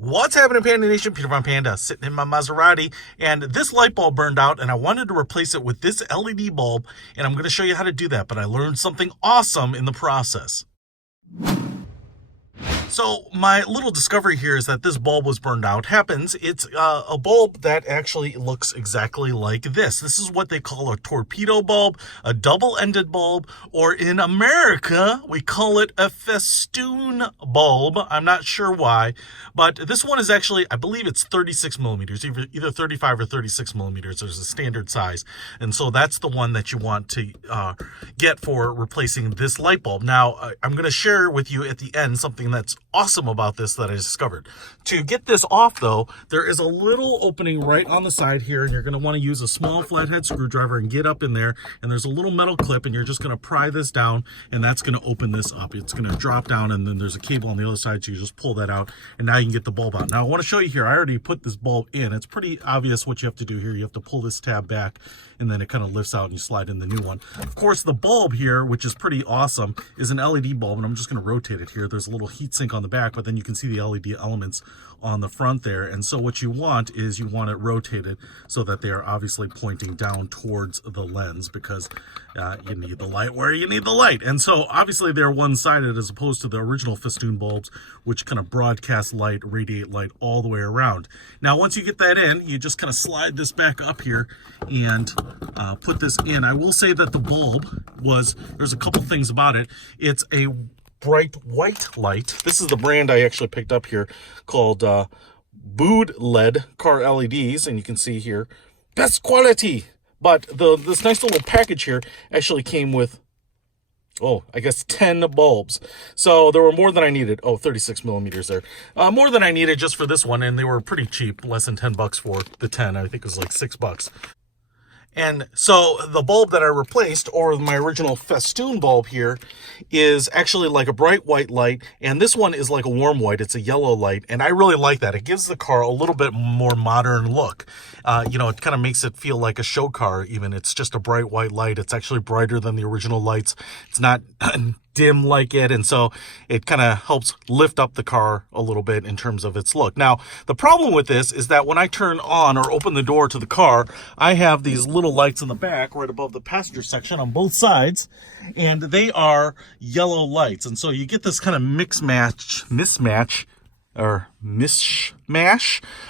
What's happening, Panda Nation? Peter Von Panda sitting in my Maserati, and this light bulb burned out, and I wanted to replace it with this LED bulb, and I'm going to show you how to do that, but I learned something awesome in the process. So my little discovery here is that this bulb was burned out. Happens. It's a bulb that actually looks exactly like this. This is what they call a torpedo bulb, a double-ended bulb, or in America, we call it a Festoon bulb. I'm not sure why, but this one is actually, I believe it's 36 millimeters, either 35 or 36 millimeters. There's a standard size. And so that's the one that you want to get for replacing this light bulb. Now, I'm going to share with you at the end something that's awesome about this that I discovered. To get this off though, there is a little opening right on the side here, and you're going to want to use a small flathead screwdriver and get up in there, and there's a little metal clip, and you're just going to pry this down, and that's going to open this up. It's going to drop down, and then there's a cable on the other side, so you just pull that out, and now you can get the bulb out. Now I want to show you here, I already put this bulb in. It's pretty obvious what you have to do here. You have to pull this tab back, and then it kind of lifts out and you slide in the new one. Of course, the bulb here, which is pretty awesome, is an LED bulb, and I'm just going to rotate it here. There's a little heat sink on the back, but then you can see the LED elements on the front there. And so what you want is you want it rotated so that they are obviously pointing down towards the lens, because you need the light where you need the light. And so obviously they're one-sided as opposed to the original Festoon bulbs, which kind of broadcast light, radiate light all the way around. Now, once you get that in, you just kind of slide this back up here and put this in. I will say that the bulb there's a couple things about it. It's a bright white light. This is the brand I actually picked up here, called Bood LED car LEDs, and you can see here, best quality. But this nice little package here actually came with, I guess 10 bulbs. So there were more than I needed. 36 millimeters there. More than I needed just for this one, and they were pretty cheap, less than 10 bucks for the 10. I think it was like $6. And so the bulb that I replaced, or my original Festoon bulb here, is actually like a bright white light, and this one is like a warm white. It's a yellow light, and I really like that. It gives the car a little bit more modern look. It kind of makes it feel like a show car even. It's just a bright white light. It's actually brighter than the original lights. It's not dim like it, and so it kind of helps lift up the car a little bit in terms of its look. Now, the problem with this is that when I turn on or open the door to the car, I have these little lights in the back right above the passenger section on both sides, and they are yellow lights. And so you get this kind of mismatch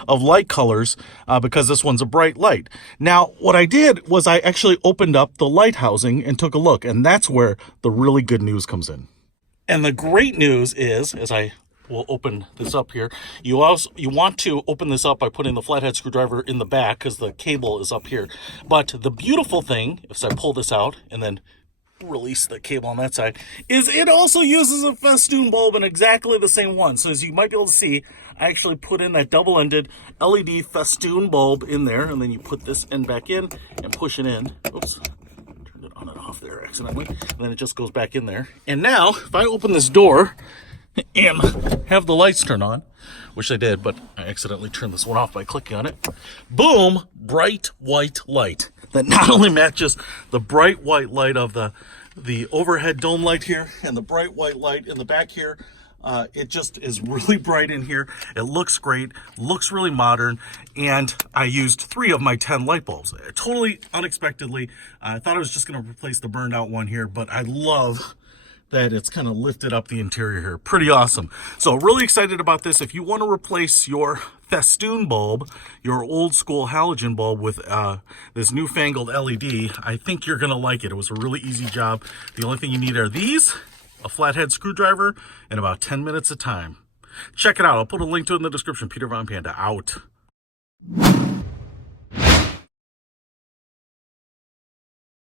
of light colors because this one's a bright light. Now, what I did was I actually opened up the light housing and took a look, and that's where the really good news comes in. And the great news is, as I will open this up here, you want to open this up by putting the flathead screwdriver in the back because the cable is up here. But the beautiful thing, if I pull this out and then release the cable on that side, is it also uses a Festoon bulb in exactly the same one. So as you might be able to see, I actually put in that double-ended LED Festoon bulb in there, and then you put this end back in and push it in. Oops, turned it on and off there accidentally, and then it just goes back in there. And now, if I open this door and have the lights turn on, which I did, but I accidentally turned this one off by clicking on it, boom, bright white light that not only matches the bright white light of the overhead dome light here and the bright white light in the back here. It just is really bright in here. It looks great, looks really modern, and I used 3 of my 10 light bulbs. Totally unexpectedly. I thought I was just going to replace the burned out one here, but I love that it's kind of lifted up the interior here. Pretty awesome. So really excited about this. If you want to replace your Festoon bulb, your old school halogen bulb, with this newfangled LED, I think you're going to like it. It was a really easy job. The only thing you need are these, a flathead screwdriver, and about 10 minutes of time. Check it out. I'll put a link to it in the description. Peter Von Panda out.